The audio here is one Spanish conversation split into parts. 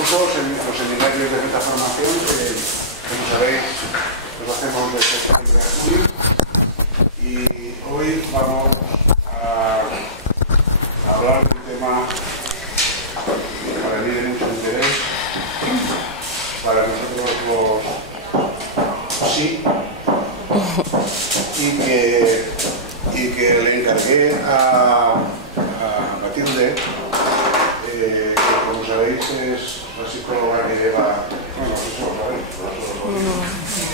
curso, los seminarios de metaformación, que como sabéis, los hacemos desde septiembre a julio. Y hoy vamos a hablar de un tema que para mí de mucho interés, para nosotros los sí, y que le encargué a Matilde, que como sabéis es la psicóloga que lleva, bueno, eso lo sabéis,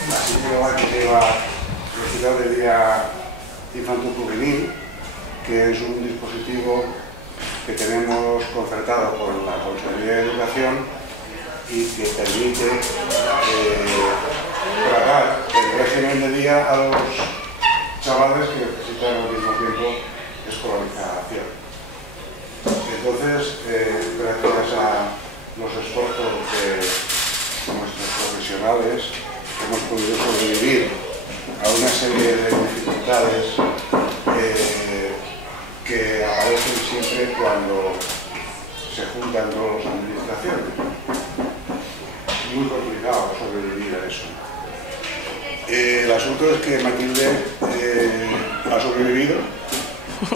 la psicóloga que lleva el Hospital de Día Infanto-Juvenil, que es un dispositivo que tenemos concertado con la Consejería de Educación y que permite tratar el régimen de día a los chavales que necesitan al mismo tiempo escolarización. Entonces, gracias a los esfuerzos de nuestros profesionales, hemos podido sobrevivir a una serie de dificultades que aparecen siempre cuando se juntan dos administraciones. Muy complicado sobrevivir a eso. El asunto es que Matilde ha sobrevivido.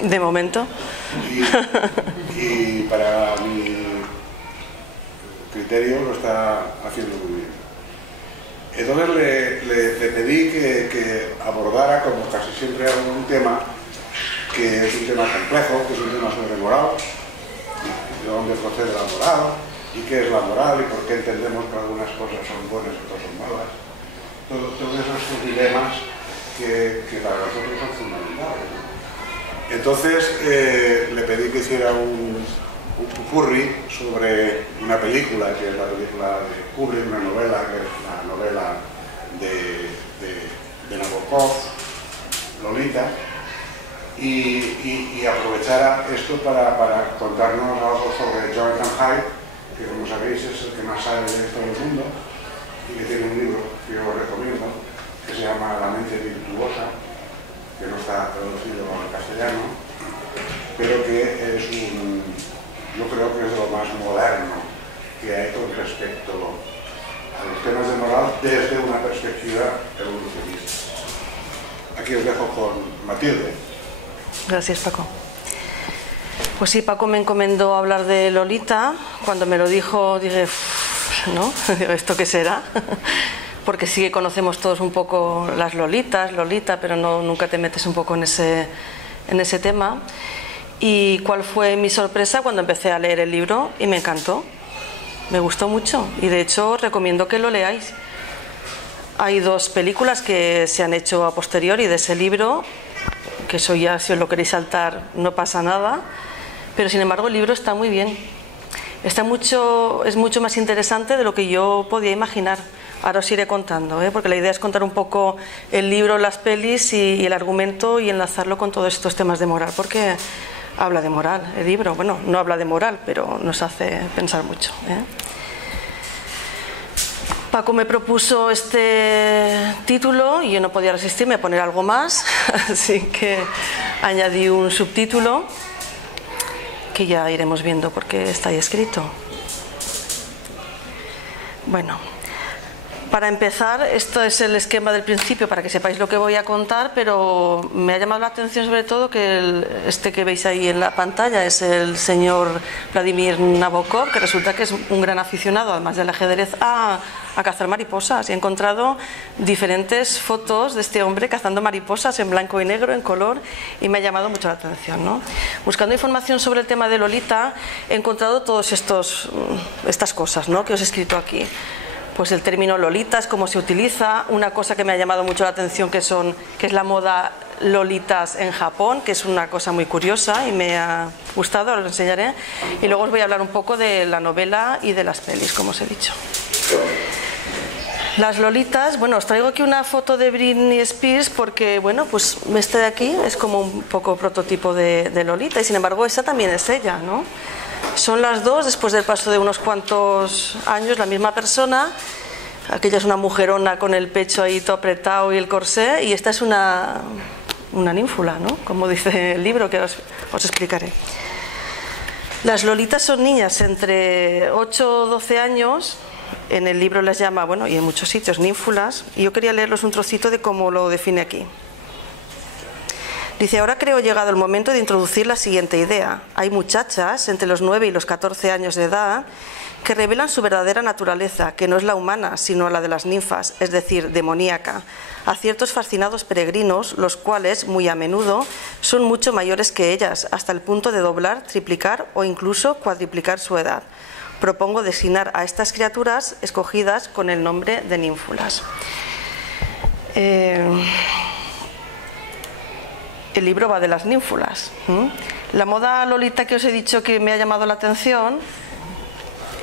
De momento. Y para mi criterio lo está haciendo muy bien. Entonces le pedí que abordara, como casi siempre hago, un tema que es un tema complejo, que es un tema sobre moral, de dónde procede la moral, y qué es la moral, y por qué entendemos que algunas cosas son buenas y otras son malas. Todos esos dilemas que para nosotros son fundamentales. Entonces le pedí que hiciera un popurrí sobre una película, que es la película de Kubrick, una novela, que es la novela de Nabokov, Lolita, y aprovechara esto para contarnos algo sobre Jonathan Haidt, que como sabéis es el que más sabe de esto del mundo, y que tiene un libro que yo os recomiendo, que se llama La mente virtuosa, que no está traducido al castellano, pero que es yo creo que es lo más moderno que hay con respecto a los temas de moral desde una perspectiva evolucionista. Aquí os dejo con Matilde. Gracias, Paco. Pues sí, Paco me encomendó hablar de Lolita. Cuando me lo dijo dije, ¿no? ¿Esto qué será? Porque sí que conocemos todos un poco las Lolita, pero nunca te metes un poco en ese tema. Y cuál fue mi sorpresa cuando empecé a leer el libro y me encantó, me gustó mucho y de hecho recomiendo que lo leáis. Hay dos películas que se han hecho a posteriori de ese libro, que eso ya si os lo queréis saltar no pasa nada, pero sin embargo el libro está muy bien, es mucho más interesante de lo que yo podía imaginar. Ahora os iré contando, porque la idea es contar un poco el libro, las pelis y el argumento y enlazarlo con todos estos temas de moral, porque habla de moral el libro. Bueno, no habla de moral, pero nos hace pensar mucho. Paco me propuso este título y yo no podía resistirme a poner algo más, así que añadí un subtítulo que ya iremos viendo porque está ahí escrito. Bueno, para empezar, esto es el esquema del principio para que sepáis lo que voy a contar, pero me ha llamado la atención sobre todo que este que veis ahí en la pantalla es el señor Vladimir Nabokov, que resulta que es un gran aficionado, además del ajedrez, a cazar mariposas. Y he encontrado diferentes fotos de este hombre cazando mariposas en blanco y negro, en color, y me ha llamado mucho la atención, ¿no? Buscando información sobre el tema de Lolita, he encontrado todas estas cosas, ¿no?, que os he escrito aquí. Pues el término Lolita es cómo se utiliza, una cosa que me ha llamado mucho la atención que es la moda Lolitas en Japón, que es una cosa muy curiosa y me ha gustado, ahora os enseñaré, y luego os voy a hablar un poco de la novela y de las pelis, como os he dicho. Las Lolitas, bueno, os traigo aquí una foto de Britney Spears porque, bueno, pues este de aquí es como un poco prototipo de Lolita y sin embargo esa también es ella, ¿no? Son las dos, después del paso de unos cuantos años, la misma persona. Aquella es una mujerona con el pecho ahí todo apretado y el corsé, y esta es una ninfula, ¿no?, como dice el libro, que os explicaré. Las lolitas son niñas entre 8 o 12 años. En el libro les llama, bueno, y en muchos sitios, ninfulas. Y yo quería leerles un trocito de cómo lo define aquí. Dice, ahora creo llegado el momento de introducir la siguiente idea. Hay muchachas entre los 9 y los 14 años de edad que revelan su verdadera naturaleza, que no es la humana, sino la de las ninfas, es decir, demoníaca, a ciertos fascinados peregrinos, los cuales, muy a menudo, son mucho mayores que ellas, hasta el punto de doblar, triplicar o incluso cuadriplicar su edad. Propongo designar a estas criaturas escogidas con el nombre de ninfulas. El libro va de las ninfulas. La moda lolita que os he dicho que me ha llamado la atención,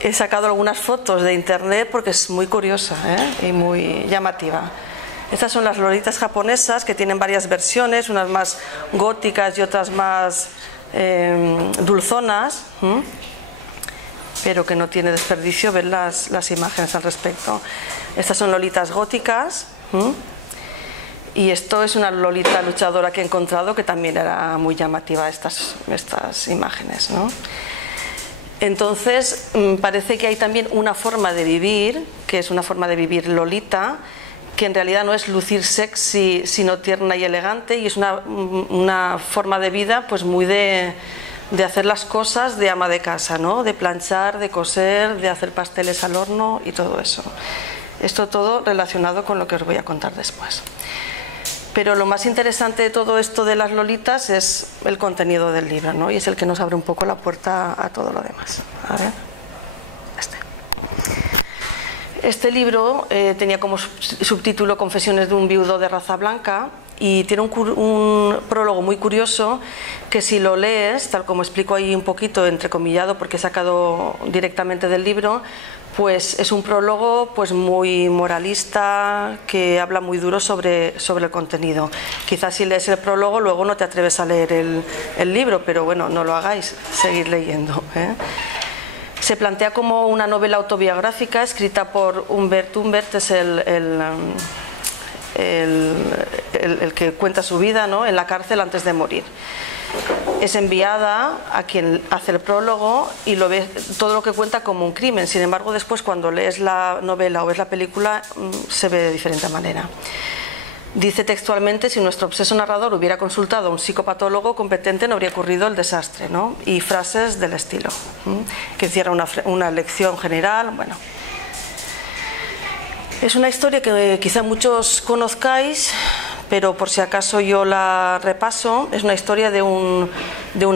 he sacado algunas fotos de internet porque es muy curiosa y muy llamativa. Estas son las lolitas japonesas, que tienen varias versiones, unas más góticas y otras más dulzonas, pero que no tiene desperdicio ver las imágenes al respecto. Estas son lolitas góticas. Y esto es una lolita luchadora que he encontrado, que también era muy llamativa estas imágenes, ¿no? Entonces parece que hay también una forma de vivir, que es una forma de vivir lolita, que en realidad no es lucir sexy, sino tierna y elegante, y es una forma de vida pues muy de hacer las cosas de ama de casa, ¿no? De planchar, de coser, de hacer pasteles al horno y todo eso. Esto todo relacionado con lo que os voy a contar después. Pero lo más interesante de todo esto de las lolitas es el contenido del libro, ¿no? Y es el que nos abre un poco la puerta a todo lo demás. A ver, este libro tenía como subtítulo Confesiones de un viudo de raza blanca, y tiene un prólogo muy curioso que, si lo lees, tal como explico ahí un poquito entrecomillado porque he sacado directamente del libro, pues es un prólogo pues muy moralista, que habla muy duro sobre el contenido. Quizás si lees el prólogo luego no te atreves a leer el libro, pero bueno, no lo hagáis, seguid leyendo, ¿eh? Se plantea como una novela autobiográfica escrita por Humbert. Humbert es el que cuenta su vida, ¿no?, en la cárcel antes de morir. Es enviada a quien hace el prólogo y lo ve todo lo que cuenta como un crimen. Sin embargo, después, cuando lees la novela o ves la película, se ve de diferente manera. Dice textualmente: si nuestro obseso narrador hubiera consultado a un psicopatólogo competente, no habría ocurrido el desastre, ¿no? Y frases del estilo, que encierra una lección general. Bueno, es una historia que quizá muchos conozcáis, pero por si acaso yo la repaso. Es una historia de un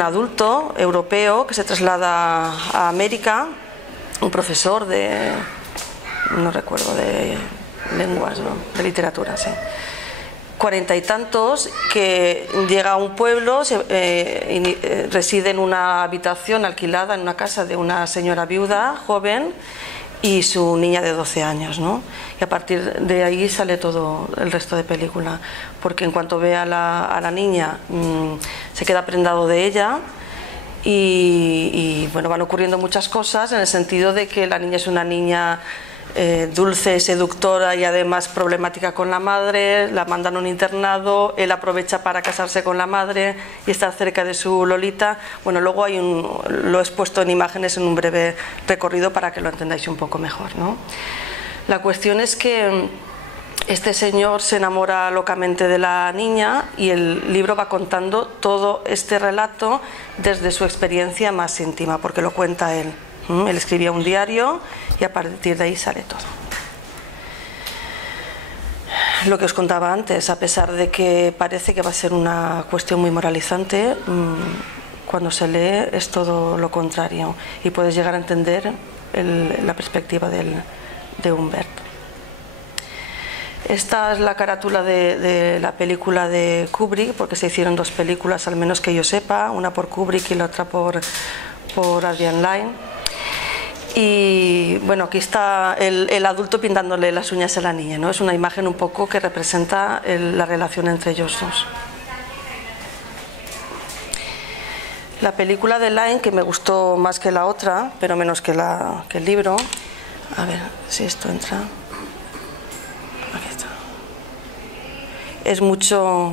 adulto europeo que se traslada a América, un profesor de, no recuerdo, de lenguas, ¿no?, de literatura, sí, 40 y tantos, que llega a un pueblo, reside en una habitación alquilada en una casa de una señora viuda joven y su niña de 12 años, ¿no? Y a partir de ahí sale todo el resto de película, porque en cuanto ve a la niña se queda prendado de ella y bueno, van ocurriendo muchas cosas, en el sentido de que la niña es una niña dulce, seductora y además problemática con la madre. La mandan a un internado, él aprovecha para casarse con la madre y estar cerca de su Lolita. Bueno, luego lo he expuesto en imágenes en un breve recorrido para que lo entendáis un poco mejor, ¿no? La cuestión es que este señor se enamora locamente de la niña y el libro va contando todo este relato desde su experiencia más íntima, porque lo cuenta él. Él escribía un diario y a partir de ahí sale todo. Lo que os contaba antes, a pesar de que parece que va a ser una cuestión muy moralizante, cuando se lee es todo lo contrario y puedes llegar a entender la perspectiva de Humbert. Esta es la carátula de la película de Kubrick, porque se hicieron dos películas, al menos que yo sepa, una por Kubrick y la otra por Adrian Lyne. Y bueno, aquí está el adulto pintándole las uñas a la niña, ¿no? Es una imagen un poco que representa la relación entre ellos dos. La película de Lyne, que me gustó más que la otra, pero menos que el libro. A ver si esto entra. Aquí está. Es mucho...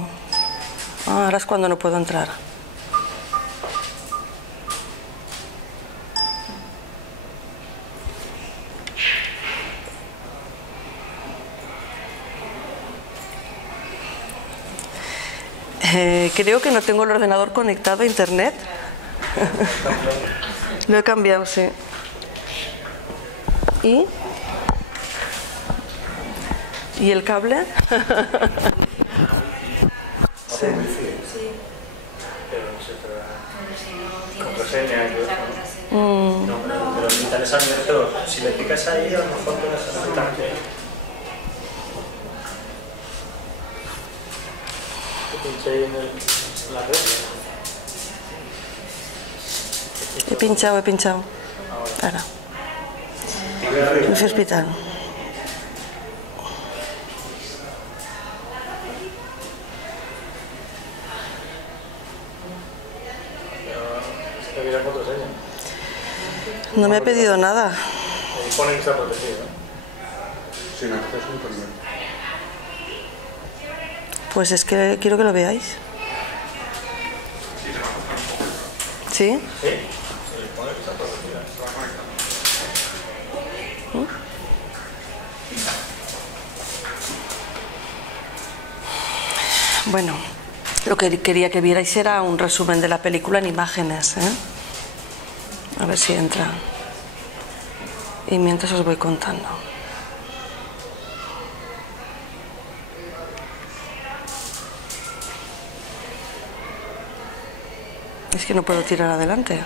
ahora es cuando no puedo entrar. Creo que no tengo el ordenador conectado a internet. Lo he cambiado, sí. ¿Y el cable? Sí. Pero no sé, contraseña. No, pero me interesa el método. Si le picas ahí, a lo mejor puedes aceptar que pinche ahí en la red. He pinchado. Ahora. Luis Hospital. No me ha pedido nada. Ahí pone que está protegido, ¿eh? Sin acceso a internet. Pues es que quiero que lo veáis. ¿Sí? Sí. Se le pone que está protegida. Bueno, lo que quería que vierais era un resumen de la película en imágenes, ¿eh? A ver si entra. Y mientras os voy contando. Es que no puedo tirar adelante.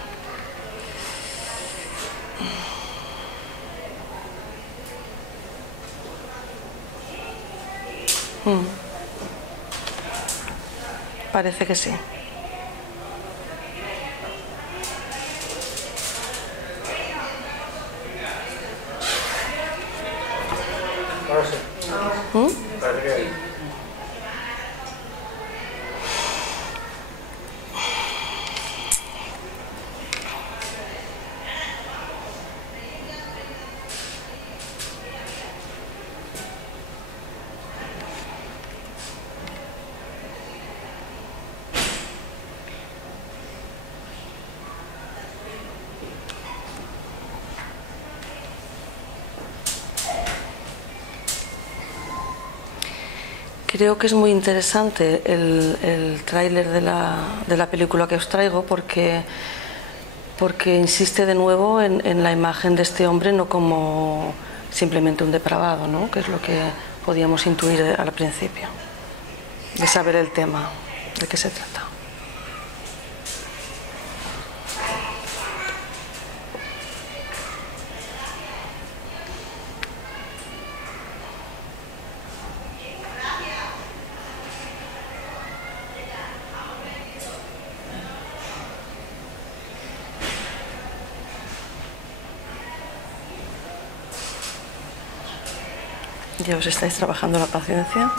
Parece que sí. Ahora sí. Parece que... Creo que es muy interesante el tráiler de la película que os traigo porque insiste de nuevo en la imagen de este hombre no como simplemente un depravado, ¿no? Que es lo que podíamos intuir al principio, de saber el tema, de qué se trata. ¿Ya os estáis trabajando la paciencia?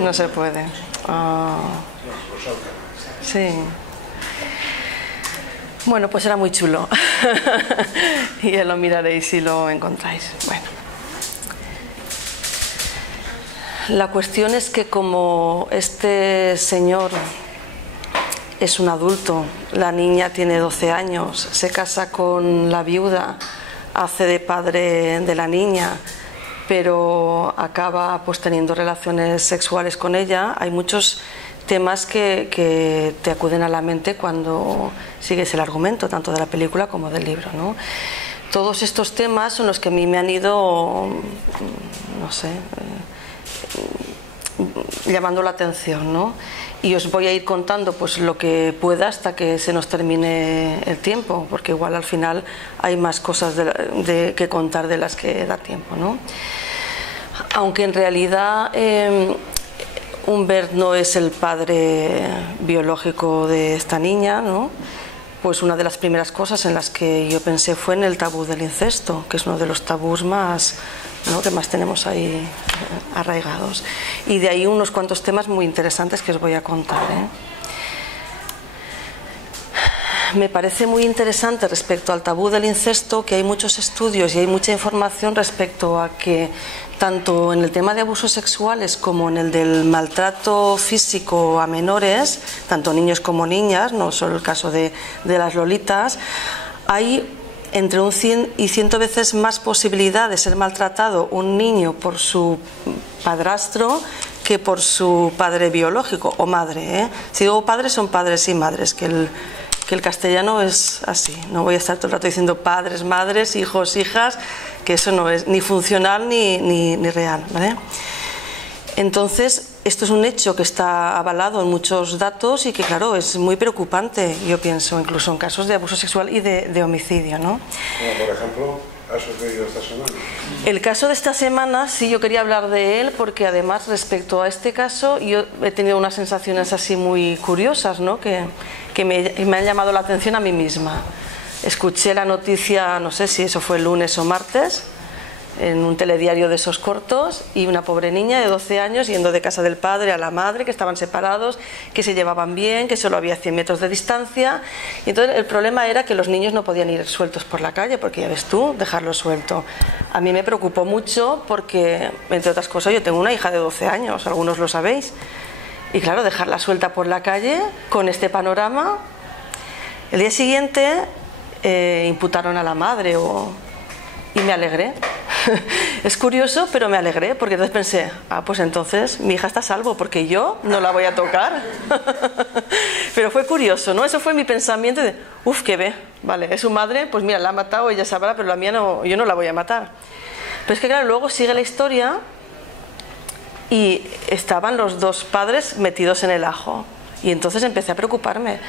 No se puede. Sí. Bueno, pues era muy chulo. Y ya lo miraréis si lo encontráis. Bueno. La cuestión es que como este señor es un adulto, la niña tiene 12 años, se casa con la viuda, hace de padre de la niña, pero acaba pues teniendo relaciones sexuales con ella. Hay muchos temas que te acuden a la mente cuando sigues el argumento, tanto de la película como del libro, ¿no? Todos estos temas son los que a mí me han ido, no sé, llamando la atención, ¿no? Y os voy a ir contando pues lo que pueda hasta que se nos termine el tiempo, porque igual al final hay más cosas que contar de las que da tiempo, ¿no? Aunque en realidad Humbert no es el padre biológico de esta niña, ¿no? Pues una de las primeras cosas en las que yo pensé fue en el tabú del incesto, que es uno de los tabús más, ¿no?, que más tenemos ahí arraigados. Y de ahí unos cuantos temas muy interesantes que os voy a contar, ¿eh? Me parece muy interesante respecto al tabú del incesto que hay muchos estudios y hay mucha información respecto a que tanto en el tema de abusos sexuales como en el del maltrato físico a menores, tanto niños como niñas, no solo el caso de las lolitas, hay entre un 100 y 100 veces más posibilidad de ser maltratado un niño por su padrastro que por su padre biológico o madre, ¿eh? Si digo padres, son padres y madres, que el castellano es así. No voy a estar todo el rato diciendo padres, madres, hijos, hijas, que eso no es ni funcional ni real, ¿vale? Entonces, esto es un hecho que está avalado en muchos datos y que, claro, es muy preocupante, yo pienso, incluso en casos de abuso sexual y de homicidio, ¿no? Como por ejemplo, ¿has sucedido esta semana? El caso de esta semana, sí, yo quería hablar de él porque además respecto a este caso yo he tenido unas sensaciones así muy curiosas, ¿no? que me han llamado la atención a mí misma. Escuché la noticia, no sé si eso fue el lunes o martes, en un telediario de esos cortos, y una pobre niña de 12 años yendo de casa del padre a la madre, que estaban separados, que se llevaban bien, que solo había 100 metros de distancia. Y entonces el problema era que los niños no podían ir sueltos por la calle, porque ya ves tú, dejarlo suelto. A mí me preocupó mucho porque, entre otras cosas, yo tengo una hija de 12 años, algunos lo sabéis, y claro, dejarla suelta por la calle con este panorama. El día siguiente imputaron a la madre y me alegré. Es curioso, pero me alegré, porque entonces pensé, pues entonces mi hija está a salvo, porque yo no la voy a tocar. Pero fue curioso, ¿no? Eso fue mi pensamiento de, que ve, vale, es su madre, pues mira, la ha matado, ella sabrá, pero la mía no, yo no la voy a matar. Pero es que claro, luego sigue la historia y estaban los dos padres metidos en el ajo. Y entonces empecé a preocuparme.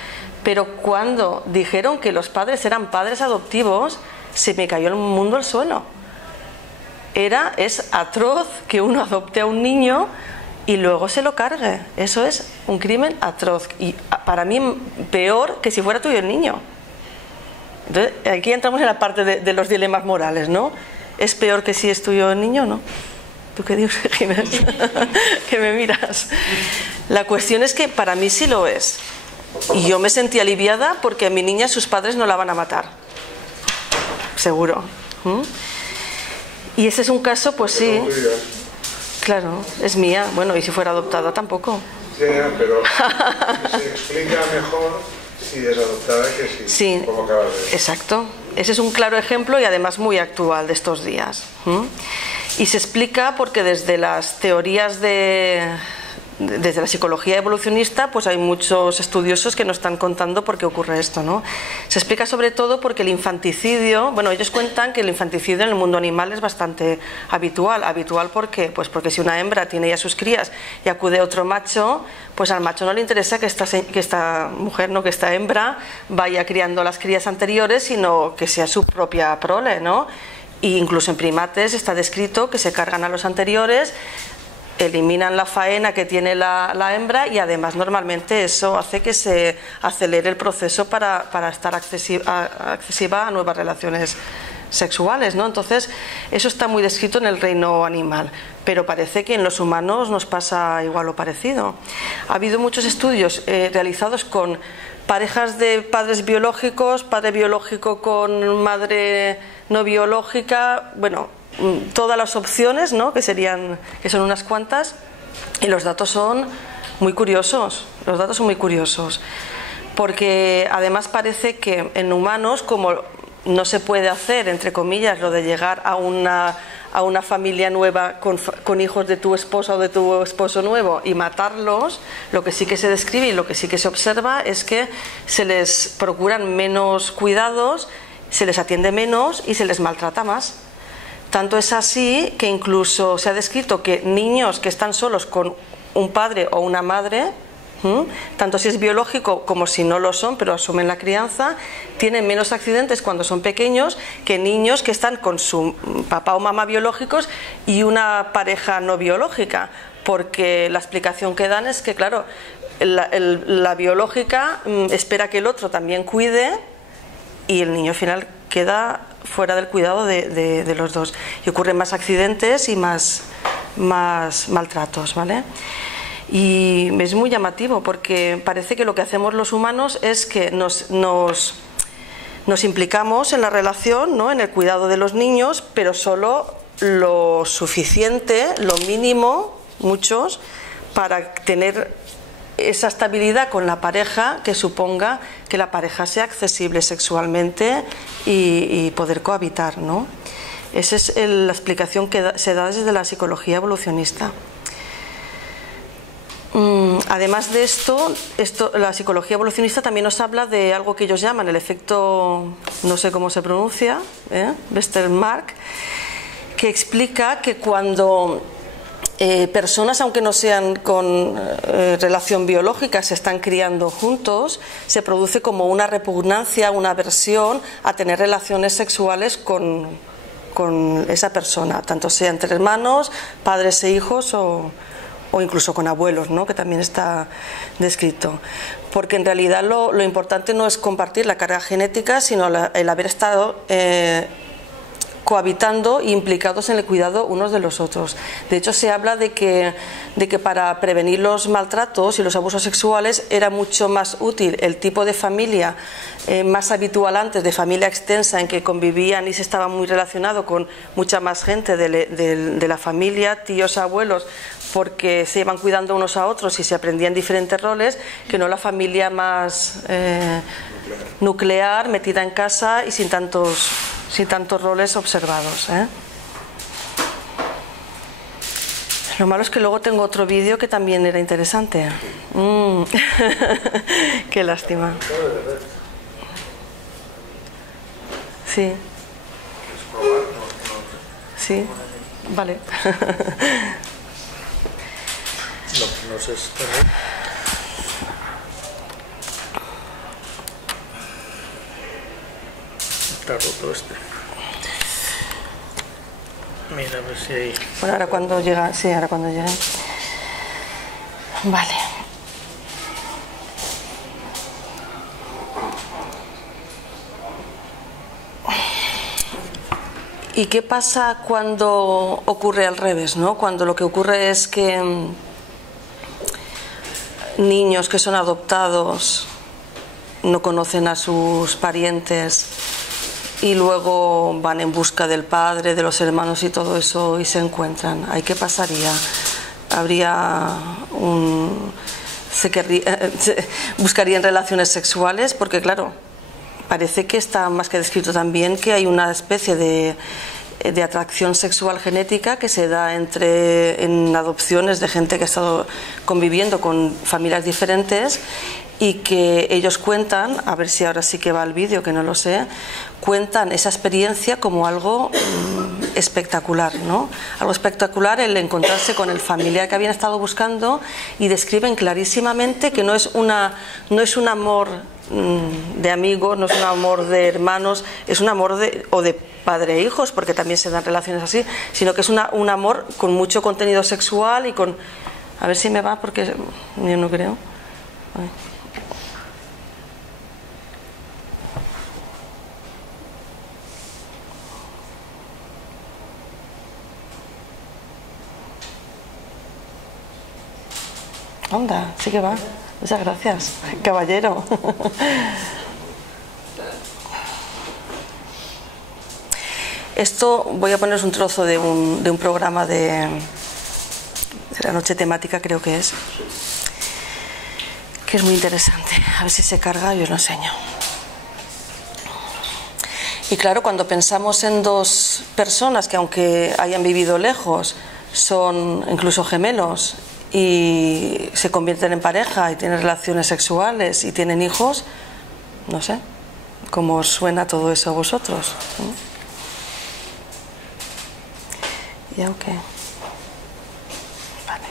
Pero cuando dijeron que los padres eran padres adoptivos, se me cayó el mundo al suelo. Es atroz que uno adopte a un niño y luego se lo cargue. Eso es un crimen atroz. Y para mí peor que si fuera tuyo el niño. Entonces, aquí entramos en la parte de los dilemas morales, ¿no? ¿Es peor que si es tuyo el niño o no? ¿Tú qué dices, Ginés? Que me miras. La cuestión es que para mí sí lo es. Y yo me sentí aliviada porque a mi niña sus padres no la van a matar. Seguro. Y ese es un caso, pues sí. Claro, es mía. Bueno, y si fuera adoptada tampoco. Ya, pero se explica mejor si es adoptada que si, sí, como acabas de decir. Exacto. Ese es un claro ejemplo y además muy actual de estos días. Y se explica porque desde las teorías desde la psicología evolucionista, pues hay muchos estudiosos que nos están contando por qué ocurre esto, ¿no? Se explica sobre todo porque el infanticidio, bueno, ellos cuentan que el infanticidio en el mundo animal es bastante habitual. ¿Habitual por qué? Pues porque si una hembra tiene ya sus crías y acude otro macho, pues al macho no le interesa que esta mujer, no, que esta hembra vaya criando las crías anteriores, sino que sea su propia prole, ¿no? E incluso en primates está descrito que se cargan a los anteriores, eliminan la faena que tiene la hembra y además normalmente eso hace que se acelere el proceso para estar accesiva a nuevas relaciones sexuales, ¿no? Entonces eso está muy descrito en el reino animal, pero parece que en los humanos nos pasa igual o parecido. Ha habido muchos estudios realizados con parejas de padres biológicos, padre biológico con madre no biológica, bueno, todas las opciones, ¿no? que son unas cuantas, y los datos son muy curiosos. Los datos son muy curiosos porque además parece que en humanos, como no se puede hacer, entre comillas, lo de llegar a una familia nueva con hijos de tu esposa o de tu esposo nuevo y matarlos, lo que sí que se describe y lo que sí que se observa es que se les procuran menos cuidados, se les atiende menos y se les maltrata más. Tanto es así que incluso se ha descrito que niños que están solos con un padre o una madre, tanto si es biológico como si no lo son, pero asumen la crianza, tienen menos accidentes cuando son pequeños que niños que están con su papá o mamá biológicos y una pareja no biológica, porque la explicación que dan es que, claro, la biológica espera que el otro también cuide y el niño al final queda fuera del cuidado de los dos y ocurren más accidentes y más maltratos, ¿vale? Y es muy llamativo porque parece que lo que hacemos los humanos es que nos implicamos en la relación, ¿no? En el cuidado de los niños, pero solo lo suficiente, lo mínimo, muchos, para tener esa estabilidad con la pareja que suponga que la pareja sea accesible sexualmente y poder cohabitar, ¿no? Esa es la explicación que se da desde la psicología evolucionista. Además de esto, la psicología evolucionista también nos habla de algo que ellos llaman el efecto, no sé cómo se pronuncia, Westermarck, que explica que cuando personas, aunque no sean con relación biológica, se están criando juntos, se produce como una repugnancia, una aversión a tener relaciones sexuales con esa persona, tanto sea entre hermanos, padres e hijos o incluso con abuelos, ¿no? Que también está descrito. Porque en realidad lo importante no es compartir la carga genética, sino el haber estado cohabitando e implicados en el cuidado unos de los otros. De hecho, se habla de que para prevenir los maltratos y los abusos sexuales era mucho más útil el tipo de familia más habitual antes, de familia extensa, en que convivían y se estaba muy relacionado con mucha más gente de la familia, tíos, abuelos, porque se iban cuidando unos a otros y se aprendían diferentes roles, que no la familia más nuclear, metida en casa y sin tantos roles observados. Lo malo es que luego tengo otro vídeo que también era interesante. Qué lástima. Sí. Sí, vale. No sé si está roto este. Mira, a ver si hay... Bueno, ahora cuando llega, sí, ahora cuando llegue. Vale. ¿Y qué pasa cuando ocurre al revés, ¿no? Cuando lo que ocurre es que niños que son adoptados no conocen a sus parientes y luego van en busca del padre, de los hermanos y todo eso y se encuentran? ¿Ahí qué pasaría? ¿Buscarían relaciones sexuales? Porque claro, parece que está más que descrito también que hay una especie de atracción sexual genética que se da en adopciones de gente que ha estado conviviendo con familias diferentes y que ellos cuentan, a ver si ahora sí que va el vídeo, que no lo sé, cuentan esa experiencia como algo espectacular, ¿no? Algo espectacular el encontrarse con el familiar que habían estado buscando, y describen clarísimamente que no es un amor de amigos, no es un amor de hermanos, es un amor de padre e hijos, porque también se dan relaciones así, sino que es un amor con mucho contenido sexual y con... A ver si me va, porque yo no creo. Ay. Onda, sí que va. Muchas gracias, caballero. Esto voy a poneros un trozo de un programa de la noche temática, creo que es muy interesante. A ver si se carga y os lo enseño. Y claro, cuando pensamos en dos personas que, aunque hayan vivido lejos, son incluso gemelos y se convierten en pareja y tienen relaciones sexuales y tienen hijos, no sé cómo os suena todo eso a vosotros, ¿no? ¿Ya o qué? Vale.